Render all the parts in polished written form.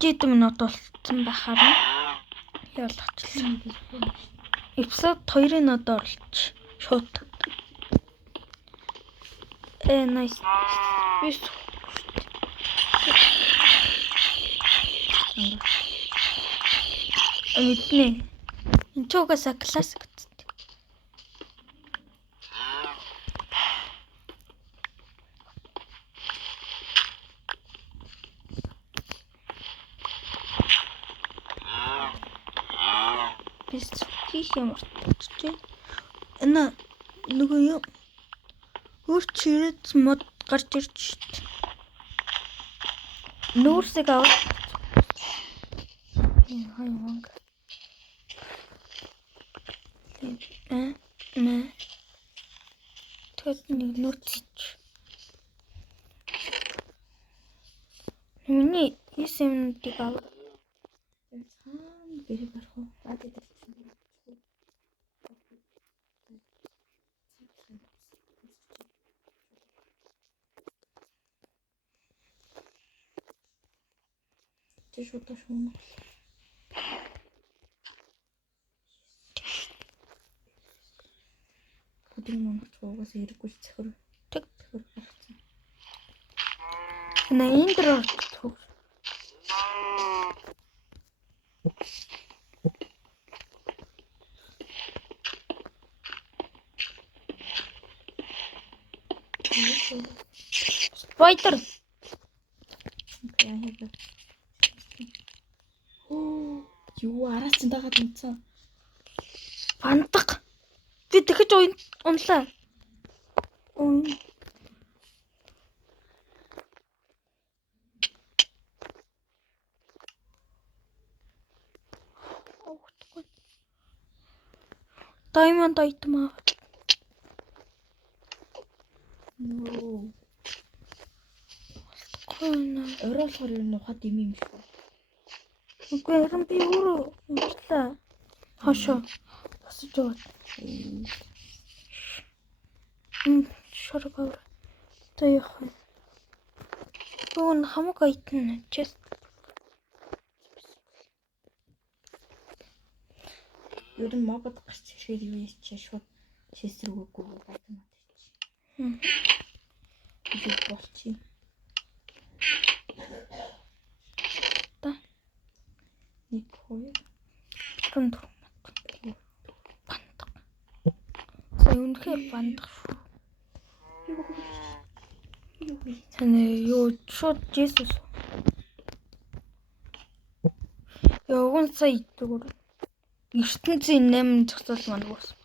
40 минут болсон байхаар ялгачлаа. Эпизод 2-ын одоо орлож шууд. Nice. Биш. Мэднэ. Энэ ч угаасаа классик. Биш хийх юм болчих. Энэ нөгөө юу? Хурц ирээд мод гарч ирж шít. Нүүрсэг авах. Хайванг. Тэгэд нэг нүүрсэж. Миний эсэмдийг авах. Цаана бэрэг гарах уу? Радио дээр. Шууд шуумаа. Бүдгийн монголч угаас хэрэггүй цохор гаргацсан. На энэ дөр төгс. Spider. Юу араас чинь дагаад унтсан. Бантга. Би дахиж унлаа. Diamond item аа. Нөө. Ороолохоор ер нь ухаад юм шүү. Үгүй харин би өөрөө унтлаа. Хашаа. Босож яваад. Шоргоор. Тэ яах вэ? Гүн хамаг айтна. Чест. Ер нь мобод гарч ирэхээр юу яач шууд шээсрүүггүй байтмаа тийч. Би болчих. Та. Нэг хоёр. Тэнд. Бантга. Сая үнэхээр бантга шүү. Таны юу шууд Jesus. Явган сая зүгээр. ертөнцийн 8 зохицол маань болсон.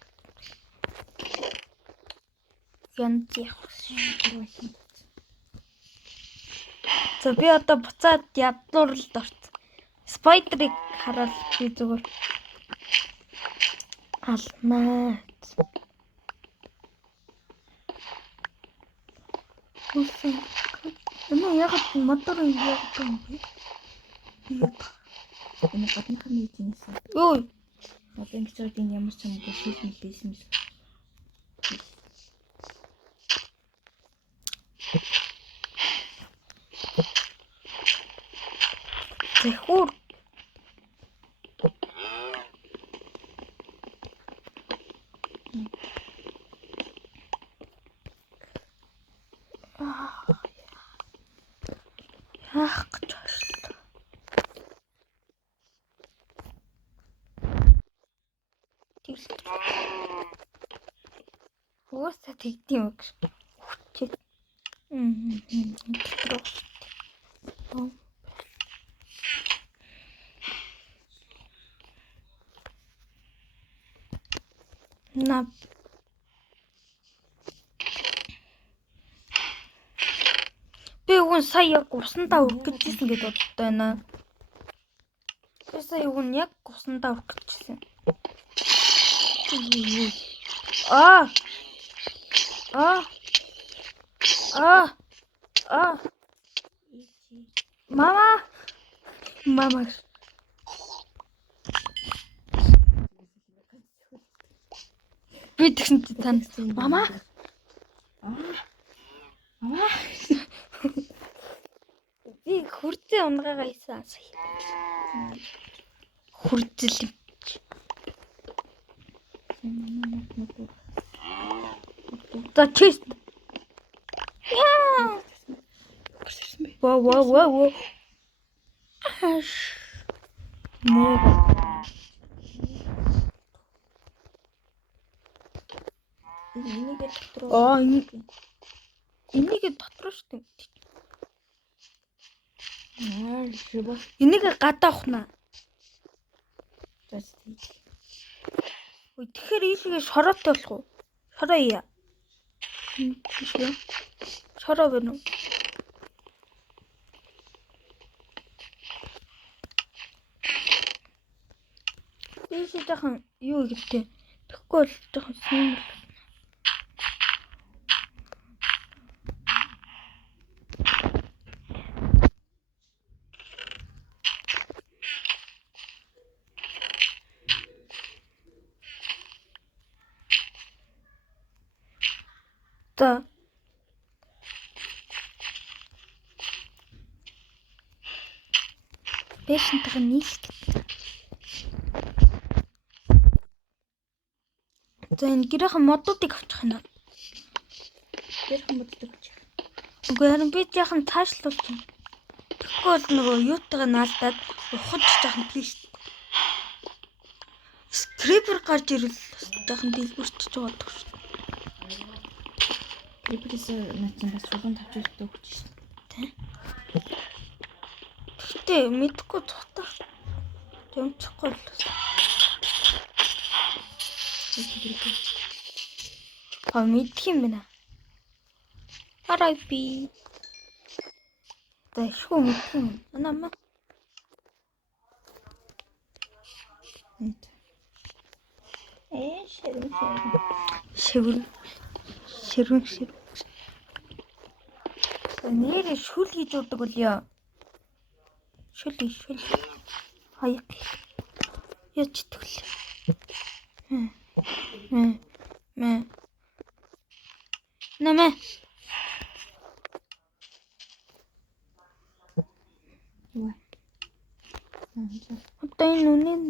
Янз явах шиг. За би одоо буцаад ядуурлалд орсон. Спайдерыг хараад би зүгээр алмаа. Үгүй. Энэ яг мотор яг юм бэ? Энэ гаднах нь ийгээс. Ой. Одоо ингэчүүдийн ямар ч юм уу хийх мэдээсэн юм. Тэхүр. Ах гэж байна. Хөөсөө тэгдэм үг. Хүчээ. На. Би үн сая усандаа өрөх гэжсэн гэдээ боддог байна. Би сая үн яг усандаа өрөх гэжсэн. Мама. Би тэгсэн чи тань. Мама. Би хүрдээ унгаагаа хийсэн сая. Хүрдэл. За чест. Яа. Вау. Аш. Мөө. Энийг дотроо. Энийг дотроо шүү дээ. Шибо. Энийг гадаа ухнаа. Тэс. Ой тэгэхээр ийшээ шороотой болох уу? Шороо яа. Шороо гэнэ үү? Ийшээ жоохон юу гэдэг. Тэгэхгүй бол жоохон сүмэл. За. Бэшнтэйг нийлэх. За энэ гэрийн модуудыг авчих юм аа. Гэрхэн боддог гэж. Үгүй харин би яахан цаашлуулж байна. Тэгэхгүй бол нөгөө юутайгаа наалдаад ухаж жаахан тийш. Скрипер гарч ирвэл жаахан дэлгүрчж байгаа дөө. Крипэс начин бас чулуун тавьж өгдөг гэж шүү дээ. Гэтэ мэдхгүй цухтаа. Юмчихгүй л. Мэдх юм байна. Арай би. Тэшгүй мэдх юм. Анаа. Ширвэн. Нэр шүл хийж удаг бол яа. Шүл. Хаяг. Яч тэгвэл. Намаа. Юу. Одоо энэ үнэн.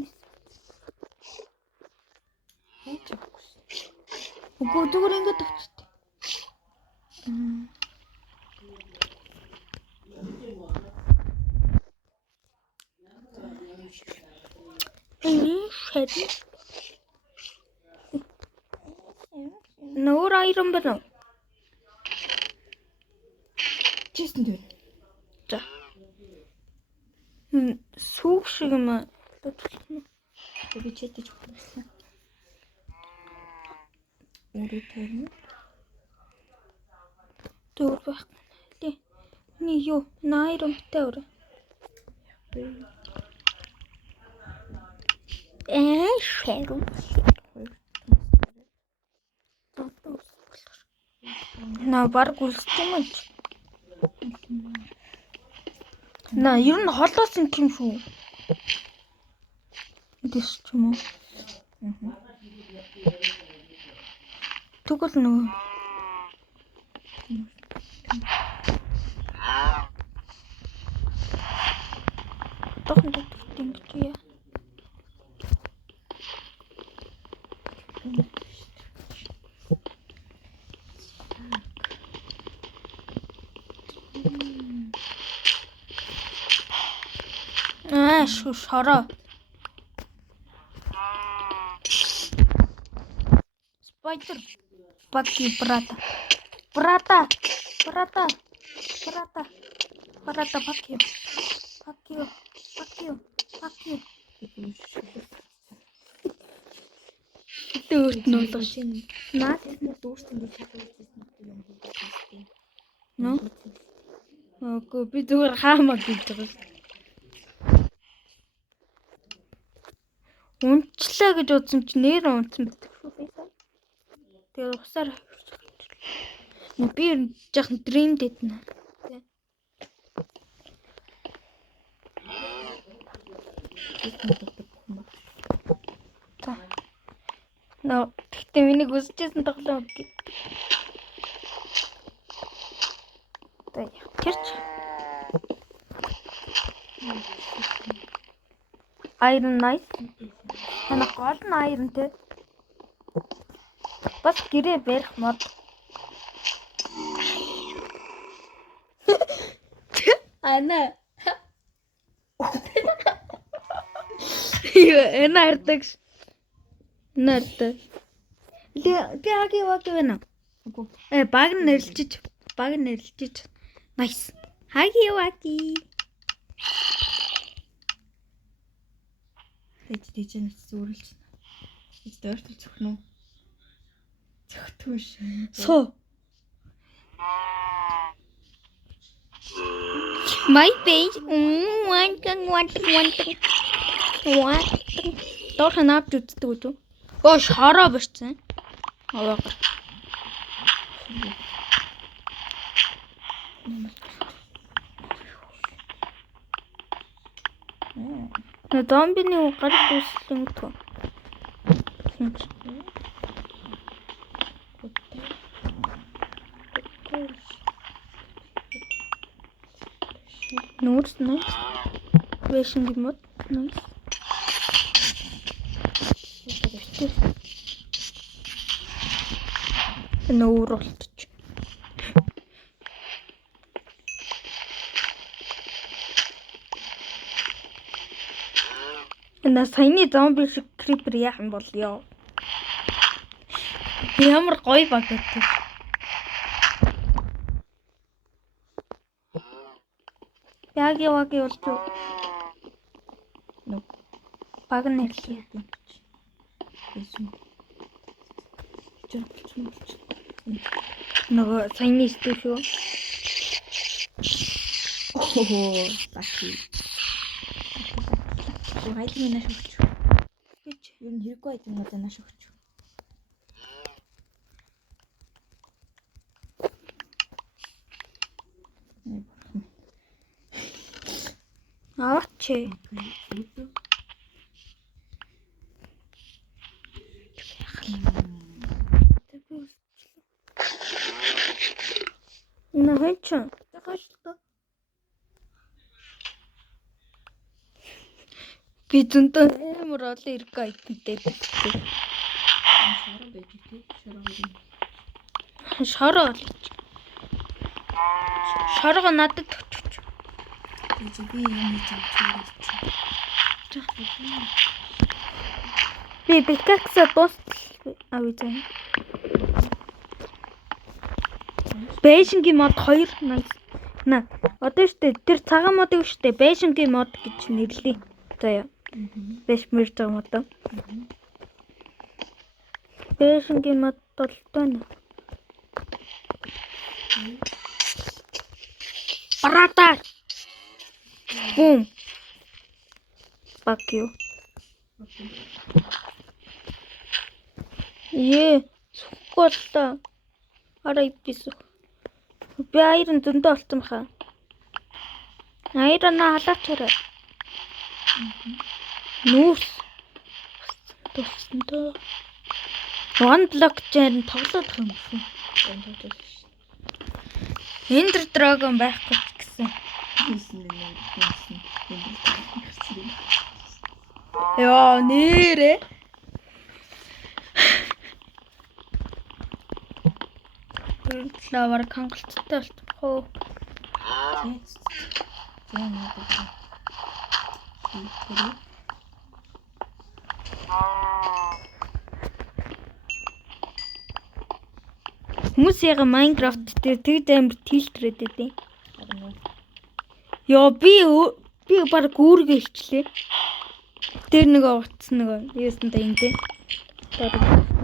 Үгүй зүгээр ингэж тавьчихдаг. Шэри. Нуур айрон байна. Честэн дээ. За. Сүүх шиг юм аа. Би чэтэж байна. Өөрөөр Dur bak. Ni юу? Найромтай өөр. Шэрүү. На баг үлстэймэж. На ер нь холоос юм шүү. Дэс ч юм уу. Тэгвэл нөгөө Doch nicht denkt ihr. Şu şara. Spider. Паки, брата. Брата, паки. Дөрт нуулгаш. Наад дүүрсэн гэж хэлсэн юм хэлсэн. Нөө. Окей, би зүгээр хаамаа гэж байгаа. Унчлаа гэж бодсон чи нэр унтсан байдаг шүү байсан. Тэгээ усаар би жоохон дрейнд дэднэ. Нөө тэгтээ миний үсчээсэн тоглоом өгье. Тэр ч Iron nice. Тана гол нь iron те. Бас гэрээ барих мод. Ана. Эна хардаг. Нартай. Би аги вагна. Баг нэрлжиж. Nice. Хаги ваги. Тэгж нэг зүрэлж. Гэж дөртөл зөвхөн үү? Зөвхөн шүү. So. My page. What? Доор ханаад үздэг үү? Оо шороо бочсон. Аваагаар. Зомбины гар бүслэн тоо. Нүүрс nice. Вэшин гэмэд nice. Нүүр болчих. Энэ саяны зомби шиг крипер яах юм бол ёо. Ямар гоё баг гэдэг. Яаги болж юу? Баг нэрлээ. Нөгөө саяны стив шүү. Оо, баки. Хайдын наш өгч. Гэж Юу н хэрэггүй айдын надад наш өгч. аваач. Энэ хэнч. Тахааштай. Би зөнтөө амар олон ирэх айттай. Шороо байж тий. Шороо л. Шороо надад өгч. Тэгж би юм хийж. Би бикакса бос авъя. Бэшингийн мод 2 nice. На одоо штэ тэр цагаан модыг штэ бэшингийн мод гэж нэрлэе. Заяа. Бэшмэр цаг мод. Бэшингийн мод толтой. Парата. Бум. Fuck you. Сухгууллаа. Араа иппис. Би айрын зөндөө олцсон баха. Айрана халаачаарай. Нүүрс. Тулсандаа. One block чээр тоглоод байгаа юм шиг. Эндер драгон байхгүй гэсэн. Яа, нэрэ. Лавар хангалттай болчихоо. Хүмүүс яга Minecraft дээр тэг амар тилтрээд байдیں۔ Яа би баг үүргээ хичлээ. Тэр нэг утсан нэг юусан та энэ тэ.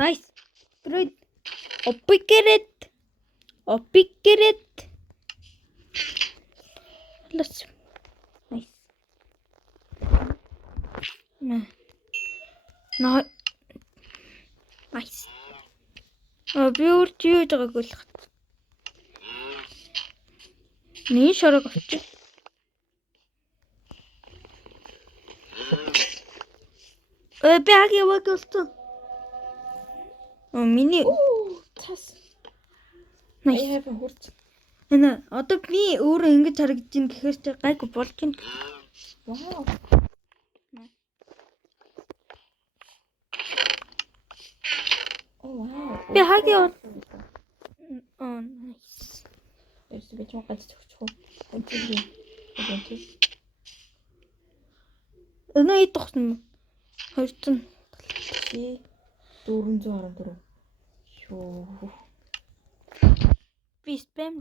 Nice. Great. Опикерет. Let's. Nice. No. Nice. Би үрж юу байгааг болох. Нэг шорог авчих. Би яг яваг болсон. Миний Тас. nice. Яа хурц. Энэ одоо би өөрөө ингэж харагдаж ин гэхээр чи гайгүй болж байна. Вау. Оо вау. Би хагийн nice. Эс би ч гад зөвчих үү. Үнтэй. Өнөө идсэн 200 Чи 414. Юу. би спам.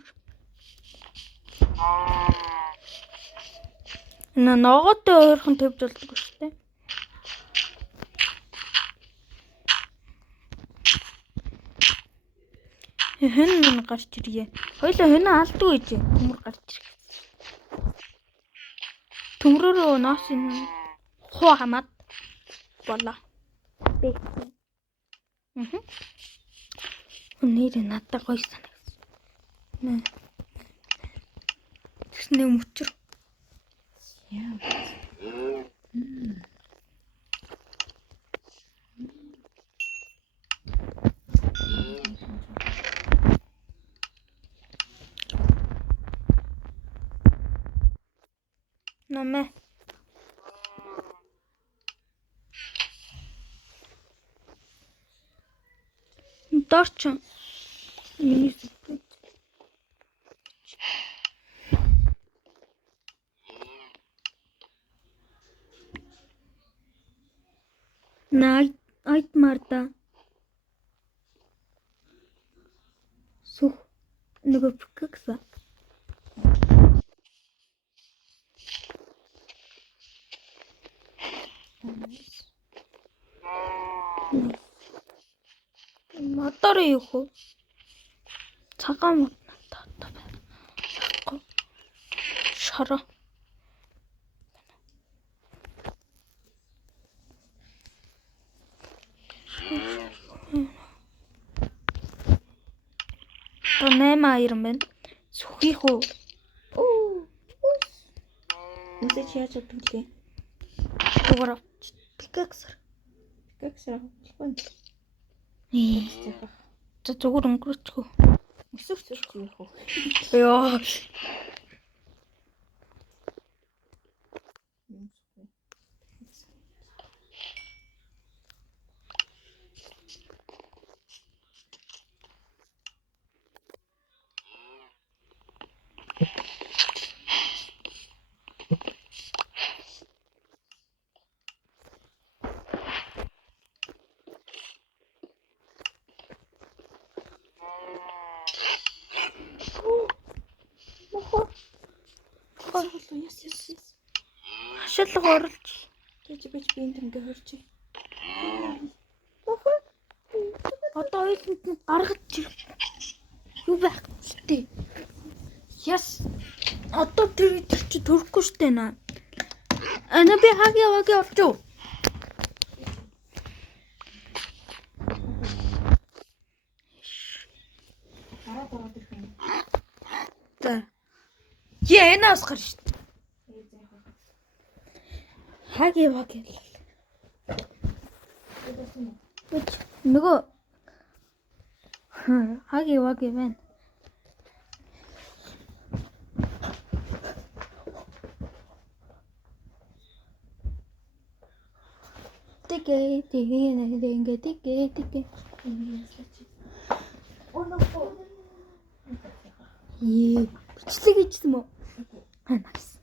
Ногоотой ойрхон тавьж болдог шүү дээ. Хэн гарч ирээ. Хоёлаа хэн алдгүй гэж төмөр гарч ирэх. Төмрөөрөө носын хуу хамаад болоо. Би. Өнөр надад гоё санагдсан. Тэснэ мөчр. Яа. Намэ. Дорч. Миний зүгт. Айт марда. Сүх нөгөө пиккса. Мотор юу хөө? Цагаан мотор байна. Шороо. Тонема ирэн байна. Сүхих үү? Оо. Үнтэй чи яаж чаддаг лээ? Дуурав. Пикксэр. Гэгсэр авахгүй. Зүгээр өнгөрчихөө. Өсөвч юу хөө? Яа. Yes. Хашаалга оруулж. Тэгж бич би энэ ингээ хөрчи. Одоо ойлонд нь гаргаж юу байх вэ? Яс. Одоо тэр чи төрөхгүй штэ наа. Ана би хагийн орж юу? Хараад ирэх юм. За. Энаас гар штэ. Хагийн нөгөө хагийн байна. Тэгээ. Бичлэг хийчихсэн мө? Nice.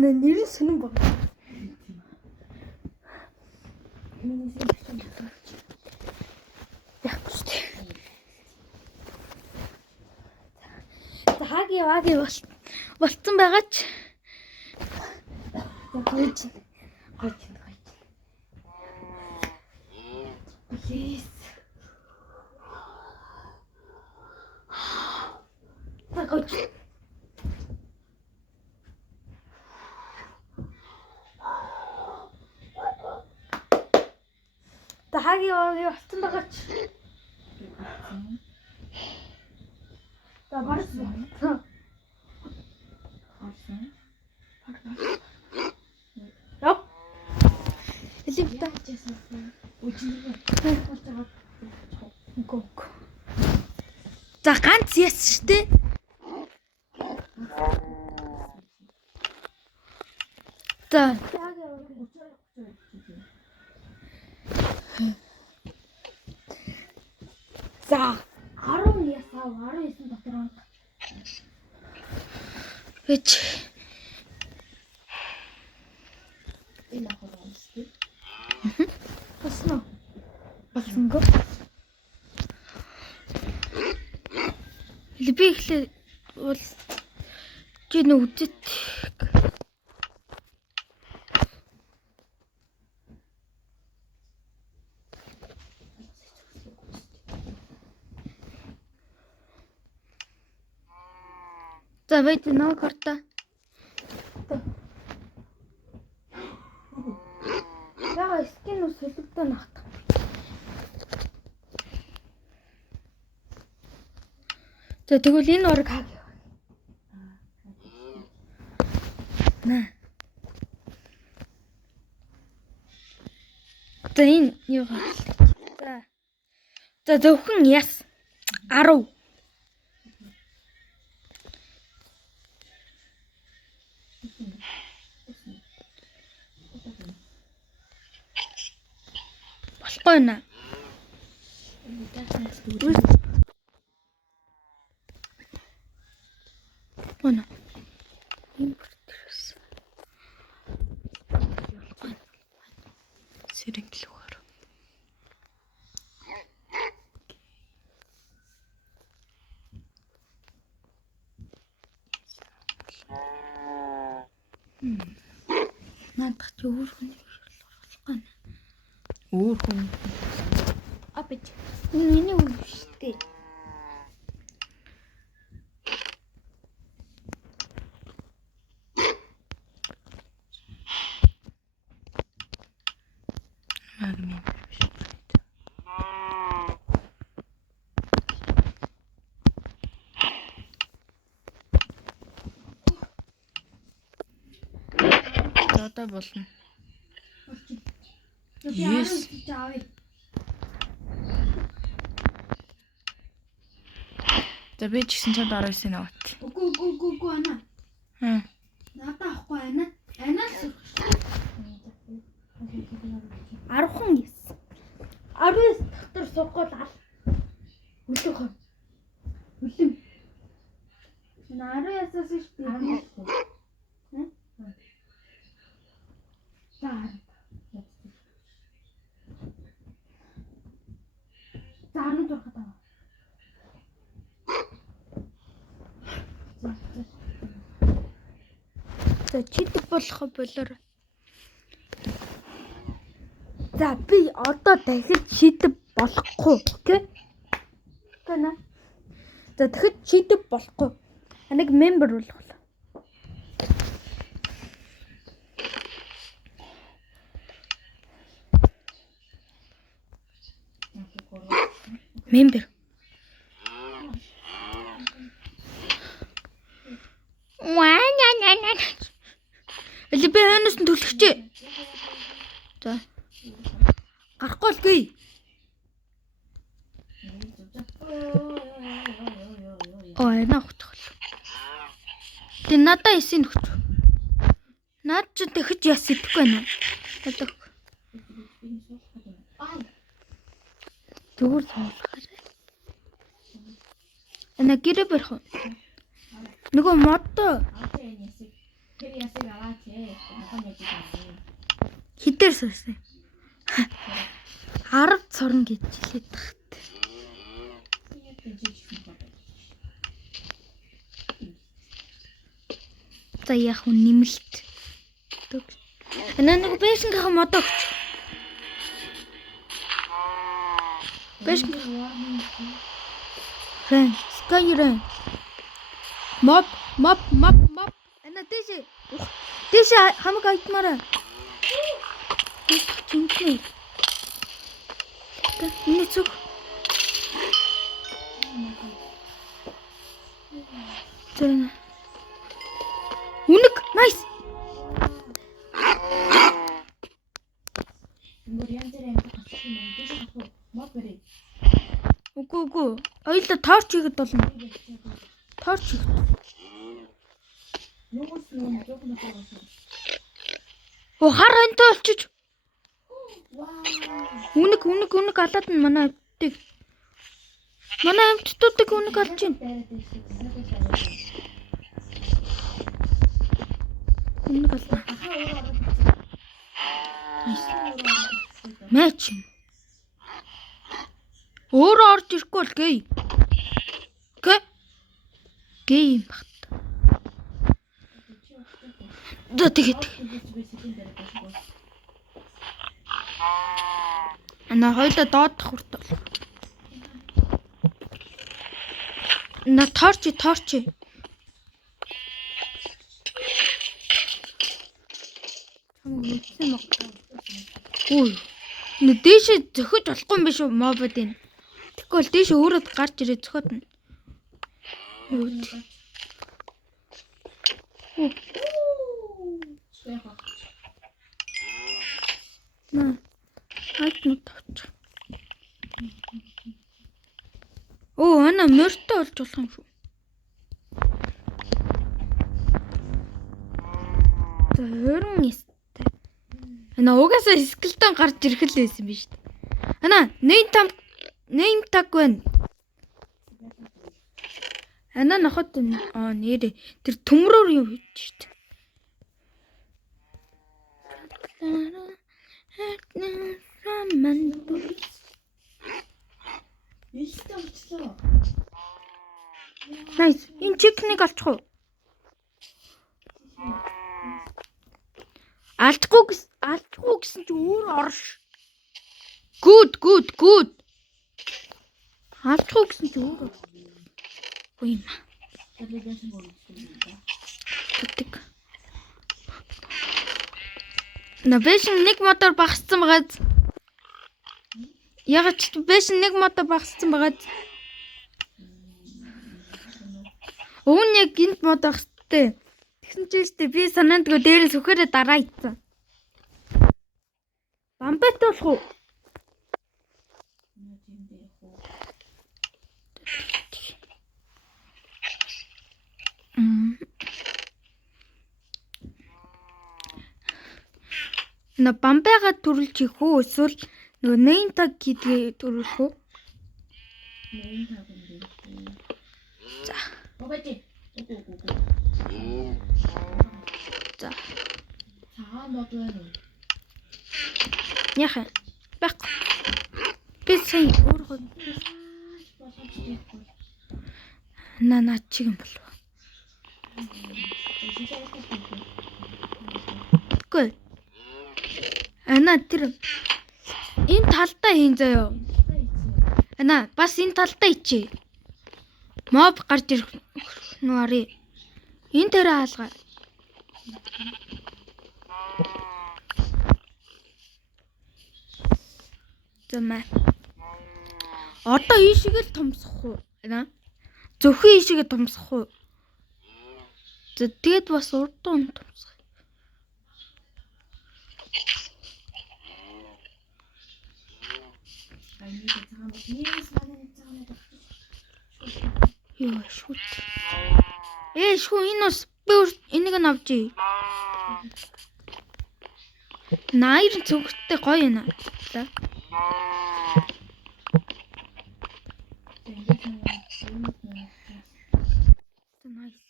Нэр сонирн баг. Хагийн болцсон байгаа ч. Гойч. Please. Ойч. Та хагийн явцсан байгаа ч. Та барсан. Яп. Элив та. Гок. За ганц яс штэ. За. За 10 ясаа 19 дотор онго. Эч. Энэ ахаа шүү. Басна. Баснго. Би ихлэ бол чи нүдэт За вэйт нөө карта. Яа скин ус хэлбэлтэй нахтах. За тэгвэл энэ орог хаг. Нэ. За энэ юу гал. За зөвхөн яс 10. Болохгүй нэ. Оно. Импортерс. Сэрэнглүүгээр. Надад ч өөр хүн болохгүй. Өөр хүн. Апич. Миний үн штэ. Магми. Одоо болно. Yes. За би ч гэсэн чад 19 навт. Үгүй ана. Надаа авахгүй ана. Анаас 10 яс. 19 дотор сургууль ал. Үлэх. Үлэм. Энэ 10 ясаас ш би. За. За 16 таа. За чидэг болох болоор. За би одоо дахиж шийдэх болохгүй. Окей? Гэнэ. За дахиж шийдэх болохгүй. Нэг мембер болох. Мембер. Или би ханаас нь төлөхчээ. За. Гарахгүй л гээ. Наа хөтгөл. Тэ надаа эсийн хөт. Наад ч дахиж яс идэхгүй байна. Надаа. Зүгээр суулгахаар. Эна гэрэ барих. Нөгөө мод. Тэр ясыг аваач ээ. Хитэр суусан. 10 цорн гэж хэлээд тахт. За яг хүн нэмэлт. Нэг бэшингийн мод өгч. Бэшинг. Хэн, Skyrim. Моп. Ана дэше. Дэше хамаг айтмаараа. Чингэнэ. Энэ зүг. Зэн. Үнэг. Nice. Мөр янз бүрийн амт гарсан юм уу? Дэше хатуу. Мод бэрээ. Үгүй. Хоёулаа торч хийгээд болно. Торч хийгээд. Нуус нөө жоохон байгаа. Оо хар хантай болчих. Вау. Үнэг алаад нь манай амттыг. Манай амттуудыг үнэг алж байна. Үнэг ална. Мэч. Өөрөө орж ирэхгүй бол гей. Окей. Гей юм бат. Тэгээд. Ана хоёлоо доодох хүртэл. На торч. Ой. Нэ дэше зөхөж болохгүй юм биш үү мобод энэ. Тэгэхгүй бол дэше өөрөө гарч ирээ зөхөднө. На. Хайтнууд тавч. Оо, ана морьтой болж болох юм шүү. Төрөн истэ. Ана угаасаа скелтон гарч ирэх л байсан биз дээ. Ана, name tag байна. Ана нохот нэрээ тэр төмрөөр юм хийж штт. Nice. Энэ чикнийг алчих уу? Алчихгүй гэсэн чи өөр орш. Good. Алчихгүй гэсэн чи өөр орш. Ой юм. Тэг. На бэшин нэг мотор багассан байгаа. Яг ч бэшин нэг мотор багассан байгаа. Уун яг гинт мотор багастай. Тэгсэн чи штэ би санаандгүй дээрээс өгөхөөрөө дараа ицсэн. Бамбет болох уу? На бамбайга төрүүлж их үү? Эсвэл нөгөө name tag гэдгийг төрүүлэх үү? Name tag юм. За. Богоч. За. Цагаан мод байна уу? Яха. Баг. Би сайн өөрөө наа чиг юм болов. Гүйл. Ана тэр энэ талдаа хийн заяа. Ана бас энэ талдаа ичээ. Моб гарч ирэх нүари. Энэ дээр хаалгаа. Зэмэ. Одоо ийшээгээл томсох уу? Ана. Зөвхөн ийшээгээ томсох уу? Тэгээд бас урдуун томсох. Яа шут. Шуу энэ бас би энийг нь авчий. Найр цогттой гоё юм аа. За. Nice.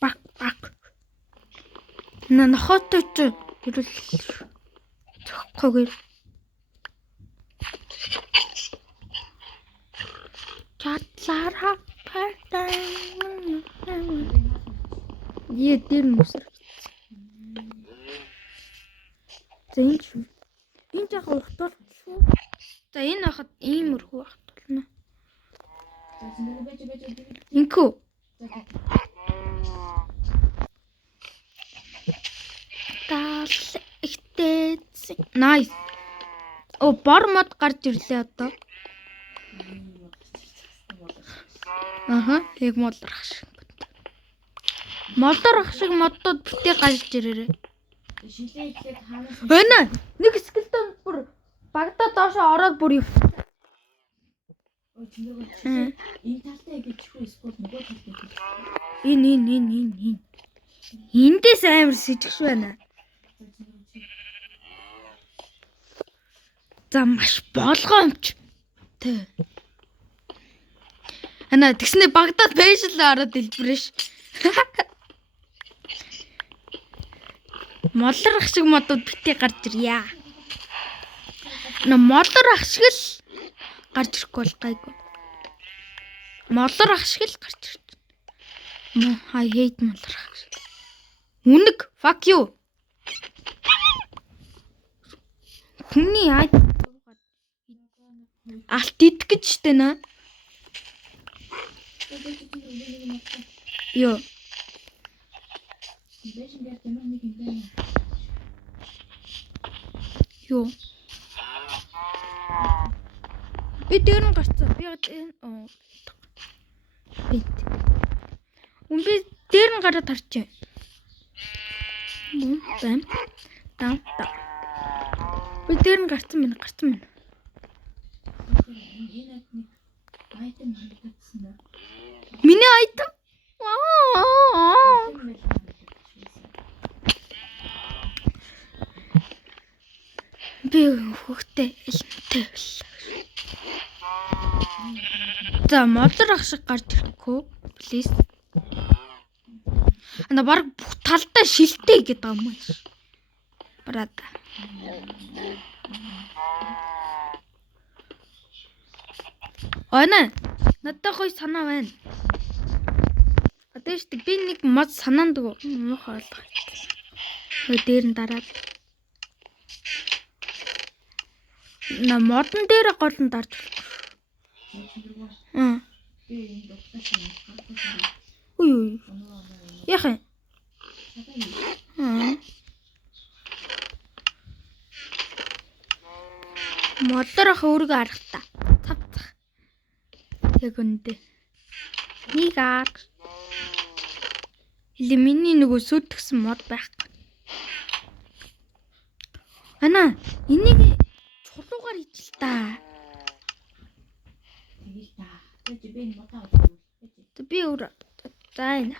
Бак. Нохотой ч ирэл зохихгүйгээр. Чатлаараа патаа. Дээр нүсэр. За энэ шүү. Энэ жах уртал шүү. За энэ хахад иймэрхүү байх болно. За зинэг байж. Инкүү. Таас ихтэй. Nice. О бор мод гарч ирлээ одоо. Аха, яг молрах шиг. Молрах шиг модууд битээ гарч ирээрээ. Шилээ ихэд хаанаас Өнөө нэг скелтон бүр багада доошоо ороод бүр юм. зинэг энэ талтай гэчихгүй эсвэл нөгөө талтай гэж. Энэ. Эндээс амар сэжигш байна. За маш болгоомч. Тэ. Ана тэгснэ Багдад пэйшл ороод дэлбэрш. Молрах шиг модууд битээ гарч ирья. Молрах шиг л гарч ирэхгүй бол гайгүй. Молрах шиг л гарч ирж байна. I hate молрах шиг. Үнэг fuck you. Хүний яа алт идэх гэж штэ нэ. Йоо. Йоо. Би дээр нь гарцсан. Би би дээр нь гараад харчээ. Бам. Та. Би дээр нь гарцсан байна. Энэ айтем хандсан да. Миний айтем. Би хөхтэй элэнтэй л. За молрах шиг гарч ирэхгүй. Please. Ана баг бүх талдаа шилтэй гэдэг юм байна. Брата. Ана надад гоё санаа байна. Одоо штэ би нэг мод санаанд муухай болгох. Дээр нь дараад. На модон дээр гол нь дарж байна. Үй. Яхан. Молрох өөргөө арах та. Цавцах. Яг үндэ. Нэг арах. Или миний нөгөө сүтгсэн мод байхгүй. Ана, энийг чулуугаар ижил та. Тэгэл та. Тэгэж би энэ модоо авах. Би өөр. За энэ.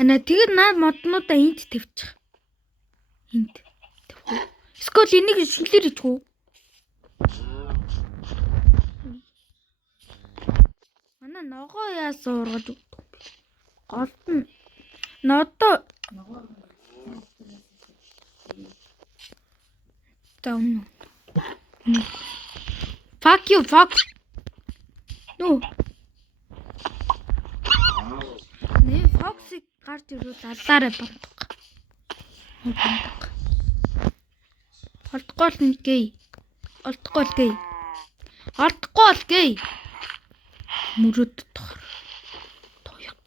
Ана тэгээд наад моднуудаа энд тавьчих. Энд. Эсвэл энийг шилэр ичгүү. Ана ногоо яа суургаж өгдөг. Голд нь нодоо Down. Fuck you, fuck. No. Nee, foxy гарч ирвэл алаараа бандах. Олдгоол нь гей. Олдгоол гей. Олдгоол гей. Мөрөд тохор. Тоёг.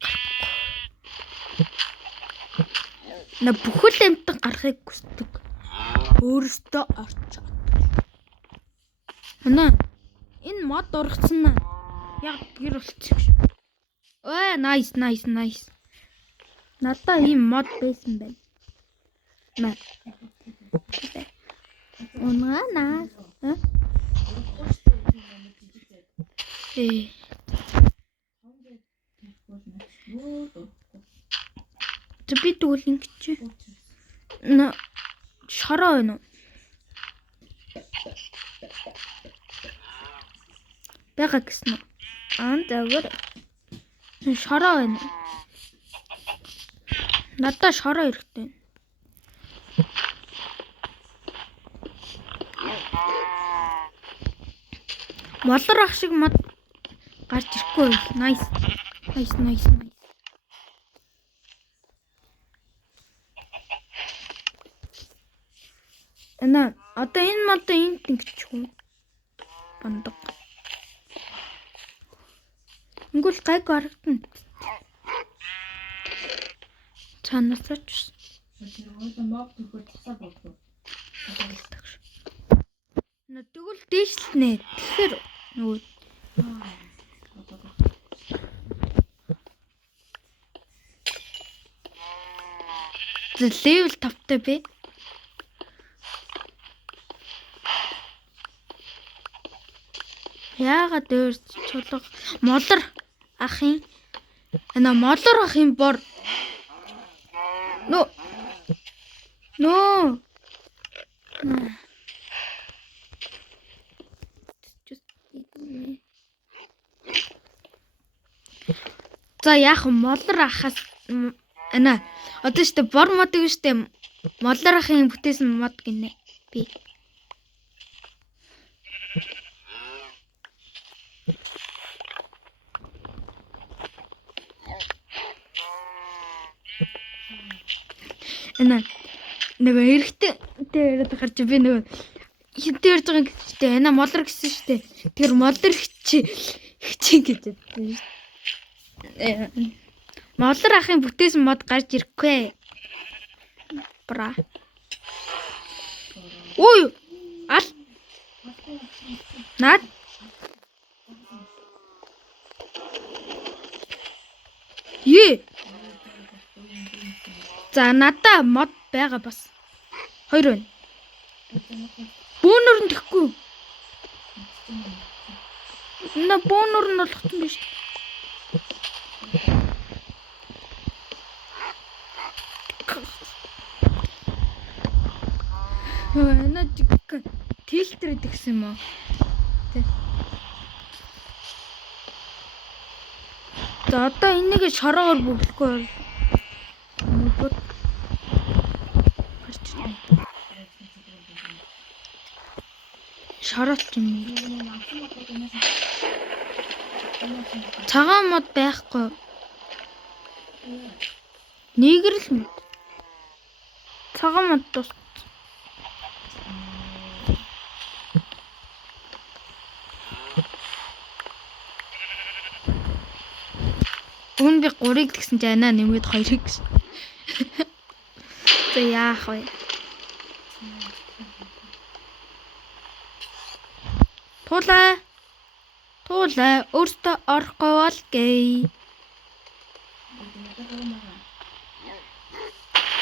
На бүхэл амтан гарахыг хүсдэг. Өөрөөсөө орч. Ана энэ мод ургацсан аа. Яг гэр болчих. Ой, nice. Надаа ийм мод байсан байна. Маа. Унаа. Би тэгвэл ингэж. Шороо байна уу? Бага гэсэн үү? Антагөр. Шороо байна. Надад шороо хэрэгтэй. Молрах шиг мод гарч ирэхгүй. Nice. Ана одоо энэ модоо энд ингэчихгүй. Бандаг. Ингүүл гайг харагдана. Цаанасаач. Одоо моб төгөөр тасаа болов. Тэгвэл дээшлэнэ. Тэгэхээр нөгөө level 5-тай би. Яагаад өөр чулга молор ахын ана молор ахын бор нөө за яах молор ахаас ана одоо штэ бор мод гэж штэ молор ахын бүтээсэн мод гинэ би. Ана нөгөө эрэхтэй яриад гарч би нөгөө хинтээ ярьж байгаа гэсэн штэ ана молор гэсэн штэ тэр молор хичээ гэж байна. Молор ахын бүтээсэн мод гарч ирэхгүй. Бра. Ой! Ал. Наад. Е. За надаа мод байгаа бас. Хоёр байна. Бөөнөр нь тэхгүй. На бөөнөр нь болохгүй биш. Ана тэлтрээд гисэн юм аа. Тэ. За одоо энийг шороогоор бүглэхгүй. Шаралт юм. Цагаан мод байхгүй. Нэгрэл мод. Цагаан мод тус. Үн би 3-ыг тэгсэн чи анаа нэмээд 2-ыг гэсэн. За яах вэ? Туулаа өөртөө орохгүй болгий.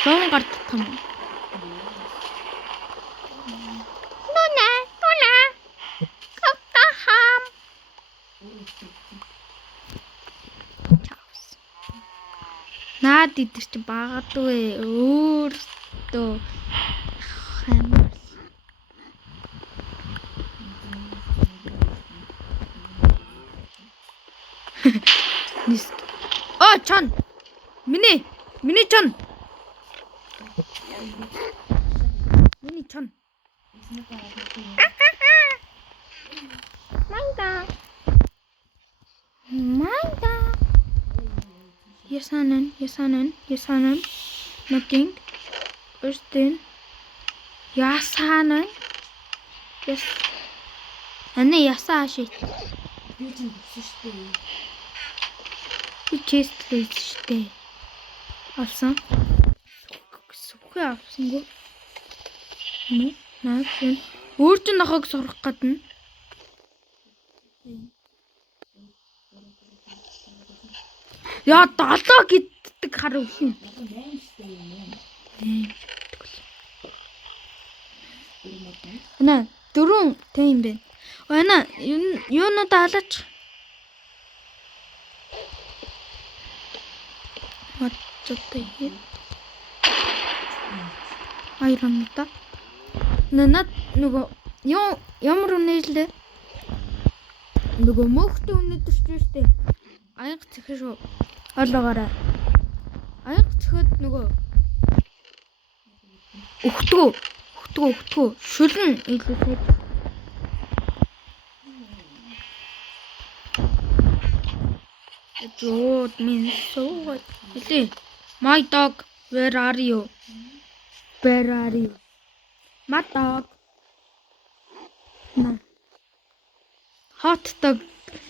Лон гарт том. Нуна. Каптахам. Наад идэр чи багадгүй өөртөө хаймар. Нис. Оо чон. Миний чон. Миний чон. Майда. Ясанан. Nothing. Өртөн. Ясанан. Яс. Аны ясаа шít. Би ч гэсэн шүү дээ. Би честлээ шүү дээ. Авсан. Сүхээ авсангүй. Наад өөртөө нохог сурах гадна. Яа 7 гэддэг хар өвсөн. Ана 4 тийм бэ. Ана юунууд алаач. Мацтай хий. Айронта. Нанад нөгөө ямар үнэлээ. Нөгөө мөхтэй үнэдэж штэ. Аянга цэхэр шүү. Олоогоорой. Аянга цэхэд нөгөө өгтгөө шүлэн илүү сайд. Жод min so what? My dog, where are you? Матаг. На. Hot dog.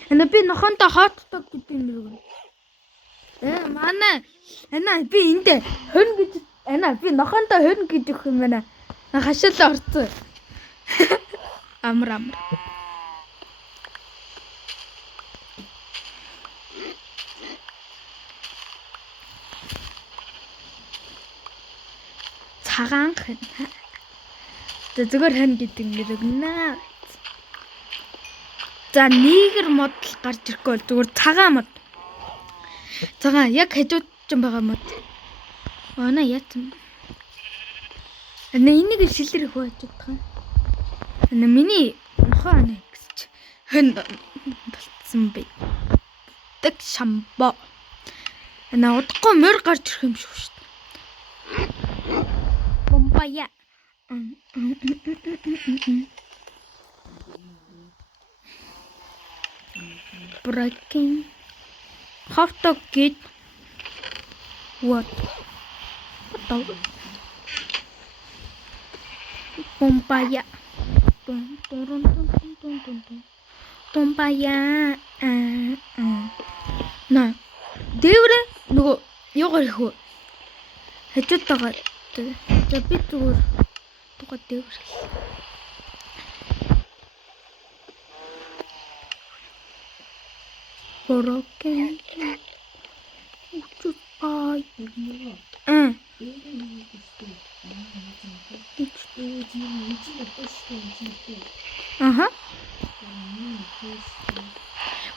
Эна би нохонтой hot dog гэдэг нэр. Манай эна би эндээ хөрн гэж эна би нохонтой хөрн гэж өгөх юм байна. Хашаалаа орцсон. Амар. Цагаан хэн. Зүгээр хэн гэдэг нэр өгнө. За нэгэр модл гарч ирэхгүй бол зүгээр цагаан мод. Цагаан яг хажууд ч байгаа мод. Оноо яатсан. Энийг шилдэрэх байж байгаа. Миний нохоо гэж хэн болцсон бэ? Тэг шамбо. Удахгүй мөр гарч ирэх юм шиг шүү дээ. Бомбая. Breaking hot dog get what? Бомбая. Бомбая. На. Дэврэ нөгөө юугаар их вэ? Хажууд байгаа. За би зүгээр туга дэврэ. Broken. Ай. Аха.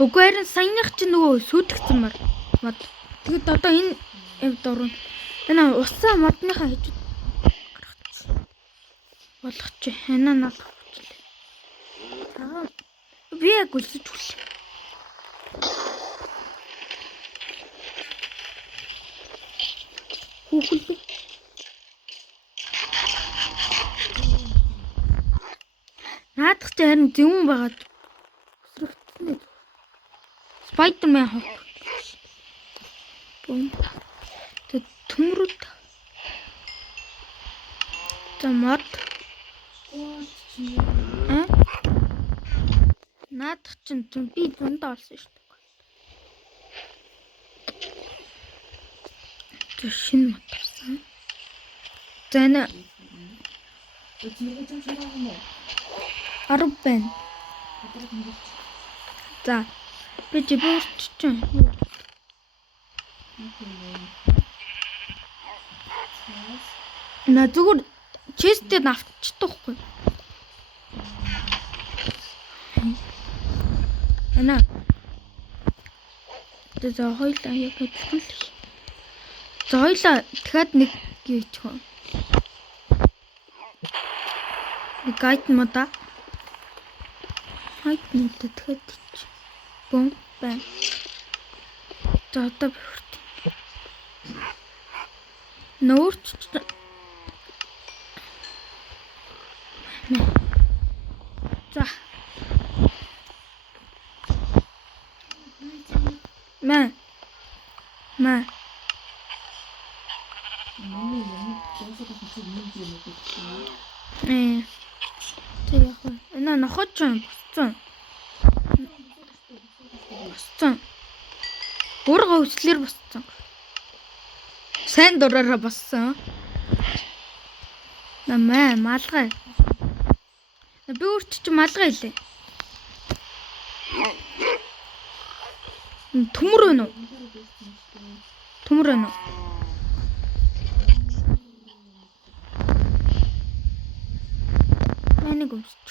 Үгүй харин саяных чинь нөгөө сүйтгэсэн мар. Мод. Тэгэд одоо энэ дөрөв. Энэ усан модныхаа хажууд гаргачих. Болгочих. Энэ налах хүчлээ. Аа. Би яг үлсэж хүлээ. Хүүхэлбэ. Наадах чи харин зөвөн байгаад өсрөгдсөн. Spider-Man хог. Бом. Тэ төмрөд. Тамат. Наадах чин би зөндөө олсон шүү дээ. Тэ шинэ моторсон. Зэна. Арав байна. За. Би жибэрч чинь. На зүгээр честтэй навчдаггүй. Ана. За хоёлаа яг хэвлэн л. За хоёлаа дахиад нэг хийчих. Нэг гайд мода. Хайт нэг дахиад хийчих. Бом бай. За одоо бүрт. Нөөрч. За. Мэ. Тэгээ хөө. Энэ нохож босцсон. Өөрөө өслөр босцсон. Сайн дураараа боссон. Намаа малгай. Би өөрч чи малгай хэлээ. Төмөр өнө. Төмөр өнө. Энийг өмсч.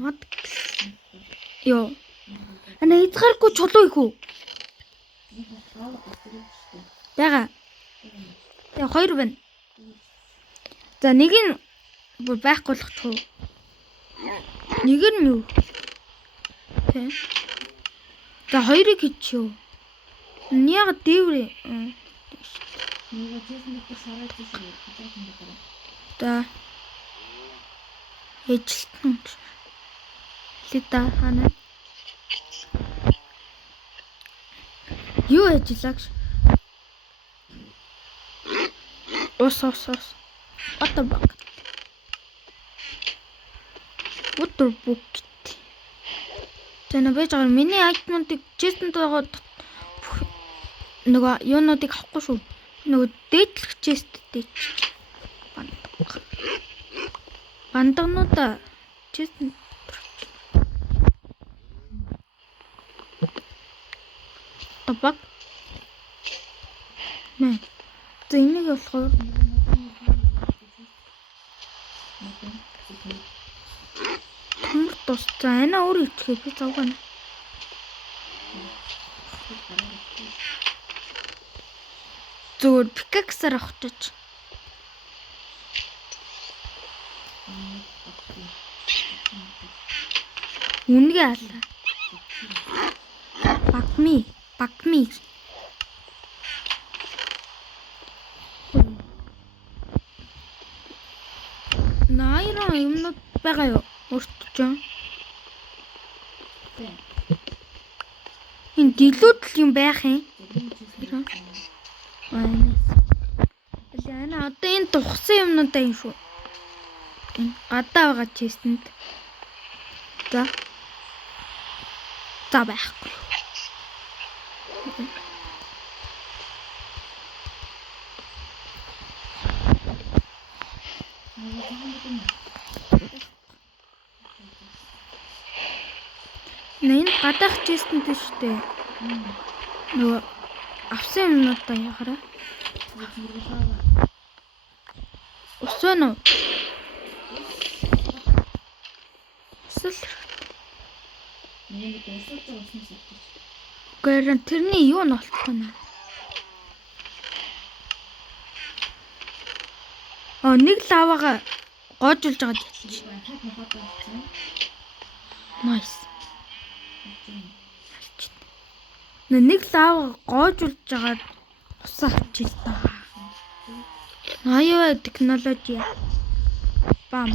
Мод. Йоо. Ана эцгааргүй чулуу их үү? Яга. Яа хоёр байна. За нэг нь байхгүй болгочих уу? Нэг нь юу? Тэ. За хоёрыг хийчихё. Яга дээврээ. За. Эжилтэн. Лида хана. Юу ажиллаач? Ус. What the fuck? Өдөр бүгд. Тэна байж байгаа миний айтмуудыг честэнд байгаа нөгөө юунуудыг авахгүй шүү. Нөгөө дээдлэх честтэй чи. Бандануудаа честэнд табак. Мэ. За энийг болохоор Томор тусцаа ана өөр итгэе би завгана. Зүгээр пикаксаар авчиж. Үнгээ алаа. Багми. Найрон юмнууд байгаа юу? Өөртөө. Энэ дэлгүүдл юм байх юм. Ана одоо энэ тухсан юмнуудаа юм шүү. Энэ гадаа байгаа честэнд. За байхгүй. Энэ гадаах честэнд шүү дээ. Нөгөө авсан юмнуудаа ягараа. Усан уу? Нэг усаж байгаа уснаас авчих. Гэрэн тэрний юу нь болох вэ? Нэг лавага гоожулж байгаа гэж. Nice. Нэг лавага гоожулж байгаа усаа авчил та. Аяа технологи. Бам.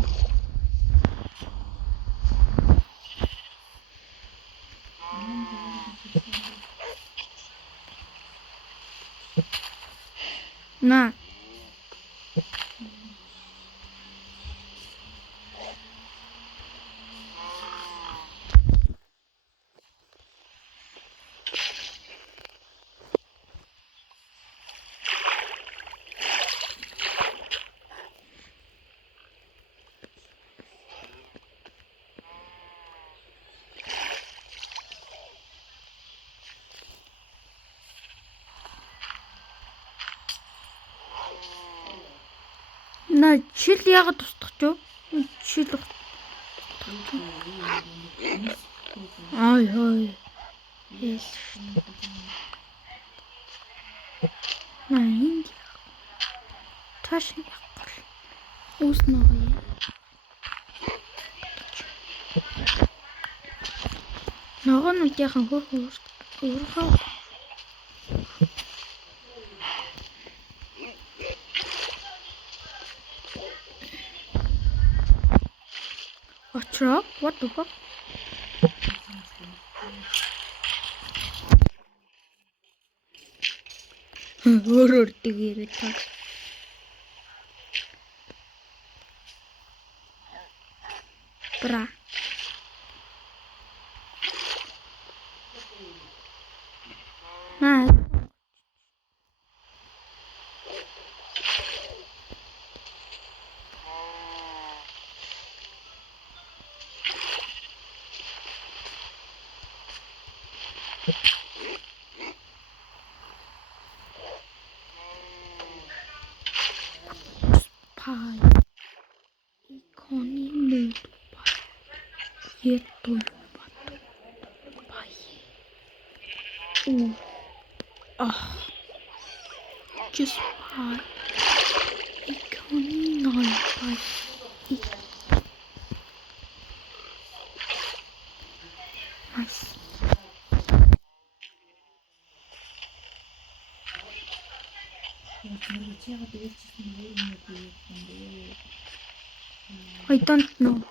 На. На чил яагаад тусдах ч юу? Чил. Ой. Yes. На энэ. Таш яахгүй. Үүснөө. Ногоонуудынхан хөрхөө. Очроо, what the fuck? Өөр тэгээр таг. Бра. Аа. Пай. Икони нөт пай. Ето пай. Пай. Just pie. Икони ноль пай. Nice. Чигаа дээрчсэн өөр юм уу? I don't know.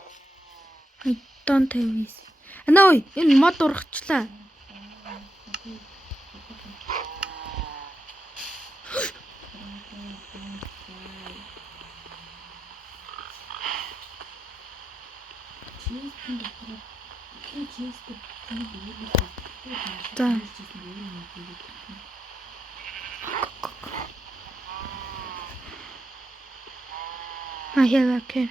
I don't have this. Ой, энэ мод урагчлаа. За. I have a care.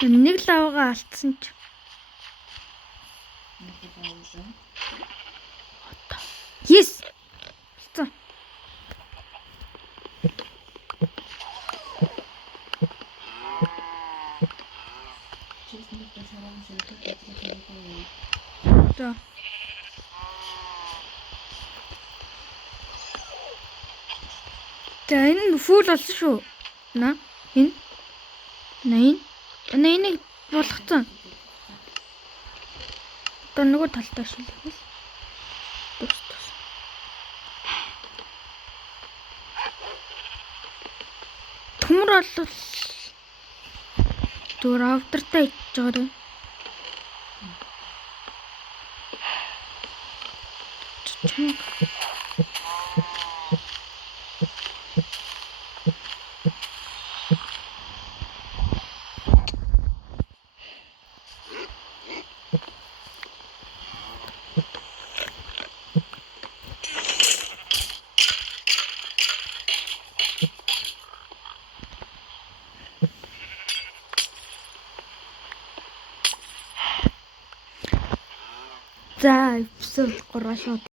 Нэг лавга алдсан ч. Yes. За. За. За энэ фул болсон шүү. На. Энэ. Энийг болгоцсон. Одоо нөгөө талдаа шилжүүл. Тус. Төмөр бол зүгээр автартай ичж байгаа. За, эпизод 3 шууд